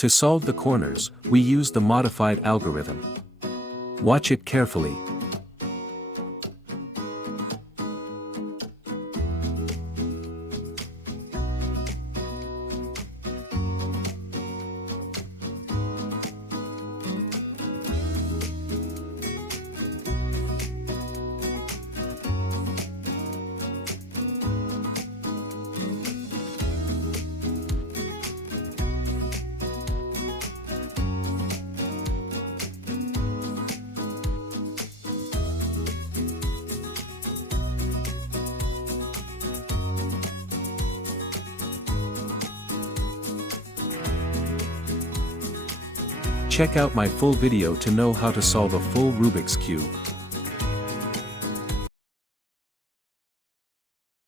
To solve the corners, we use the modified algorithm. Watch it carefully. Check out my full video to know how to solve a full Rubik's Cube.